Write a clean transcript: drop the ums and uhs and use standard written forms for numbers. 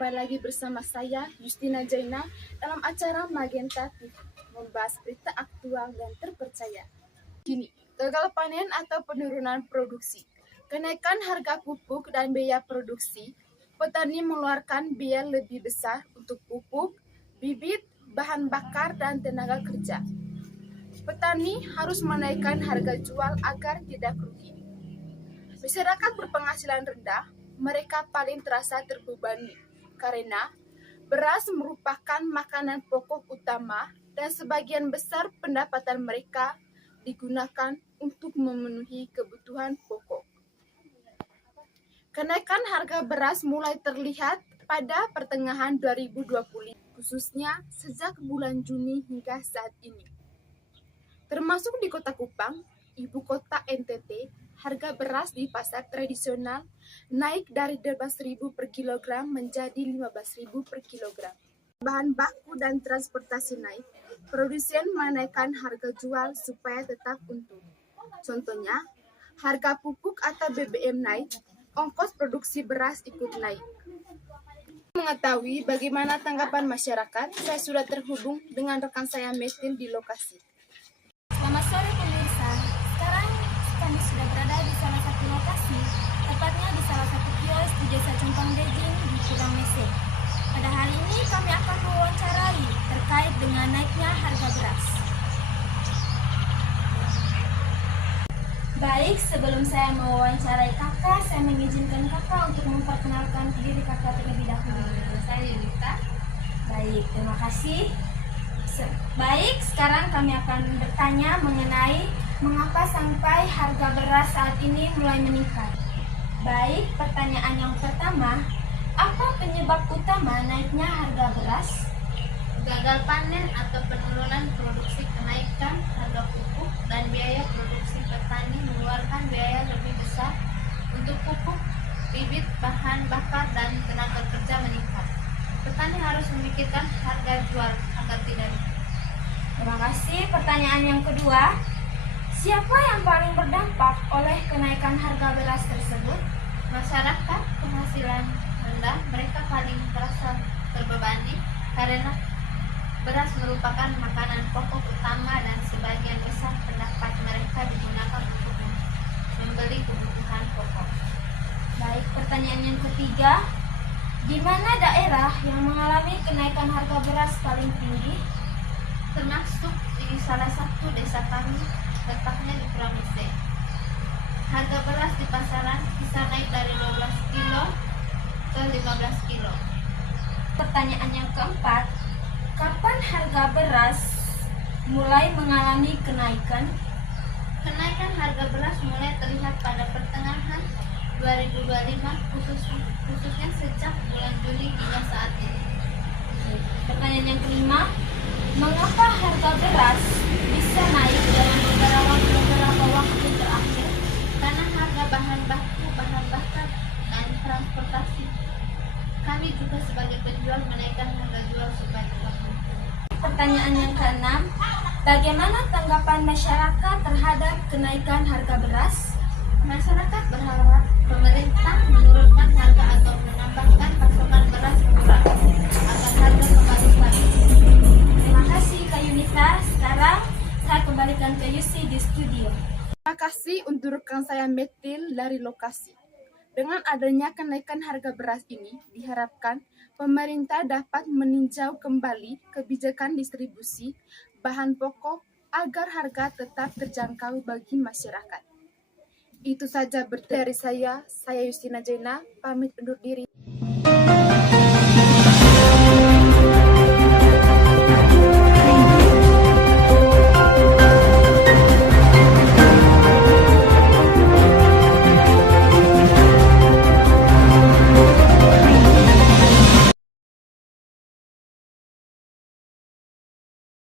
kembali lagi bersama saya, Justina Jaina, dalam acara Magenta TV, membahas berita aktual dan terpercaya. Kini, gagal panen atau penurunan produksi, kenaikan harga pupuk dan biaya produksi, petani mengeluarkan biaya lebih besar untuk pupuk, bibit, bahan bakar, dan tenaga kerja. Petani harus menaikkan harga jual agar tidak rugi. Masyarakat berpenghasilan rendah, mereka paling terasa terbebani karena beras merupakan makanan pokok utama dan sebagian besar pendapatan mereka digunakan untuk memenuhi kebutuhan pokok. Kenaikan harga beras mulai terlihat pada pertengahan 2020, khususnya sejak bulan Juni hingga saat ini. Termasuk di Kota Kupang, ibu kota NTT, harga beras di pasar tradisional naik dari 12.000 per kilogram menjadi 15.000 per kilogram. Bahan baku dan transportasi naik, produsen menaikkan harga jual supaya tetap untung. Contohnya, harga pupuk atau BBM naik, ongkos produksi beras ikut naik. Mengetahui bagaimana tanggapan masyarakat, saya sudah terhubung dengan rekan saya Metin di lokasi. Selamat sore pemirsa, sekarang kami sudah berada di salah satu lokasi, tepatnya di salah satu kios di Desa Cumpang Dejing di Kupang Mese. Pada hari ini kami akan mewawancarai terkait dengan naiknya harga beras. Baik, sebelum saya mewawancarai kakak, saya mengizinkan kakak untuk memperkenalkan diri kakak terlebih dahulu. Saya Yunita. Baik, terima kasih. Baik, sekarang kami akan bertanya mengenai mengapa sampai harga beras saat ini mulai meningkat. Baik, pertanyaan yang pertama, apa penyebab utama naiknya harga beras? Gagal panen atau penurunan produksi, kenaikan harga pupuk dan biaya produksi, petani mengeluarkan biaya lebih besar untuk pupuk, bibit, bahan bakar, dan tenaga kerja meningkat. Petani harus memikirkan harga jual agar tidak rugi. Terima kasih. Pertanyaan yang kedua, siapa yang paling berdampak oleh kenaikan harga beras tersebut? Masyarakat penghasilan rendah, mereka paling terasa terbebani karena beras merupakan makanan pokok utama dan sebagian besar pendapat mereka digunakan untuk membeli kebutuhan pokok. Baik, pertanyaan yang ketiga, di mana daerah yang mengalami kenaikan harga beras paling tinggi? Termasuk di salah satu desa kami, letaknya di Pramese. Harga beras di pasaran bisa naik dari 12 kilo ke 15 kilo. Pertanyaan yang keempat, kapan harga beras mulai mengalami kenaikan? Kenaikan harga beras mulai terlihat pada pertengahan 2025, khususnya sejak bulan Juli hingga saat ini. Pertanyaan yang kelima, mengapa harga beras bisa naik dalam beberapa waktu terakhir? Karena harga bahan baku, bahan bakar, dan transportasi. Kami juga sebagai penjual menaikkan harga jual supaya tetap untung. Pertanyaan yang keenam, bagaimana tanggapan masyarakat terhadap kenaikan harga beras? Masyarakat berharap pemerintah menurunkan harga atau menambahkan pasokan beras murah agar harga kembali stabil. Terima kasih Kak Yunita. Sekarang saya kembalikan ke Yusi di studio. Terima kasih untuk rekan saya Metil dari lokasi. Dengan adanya kenaikan harga beras ini, diharapkan pemerintah dapat meninjau kembali kebijakan distribusi bahan pokok agar harga tetap terjangkau bagi masyarakat. Itu saja berita dari saya Justina Jaina, pamit undur diri.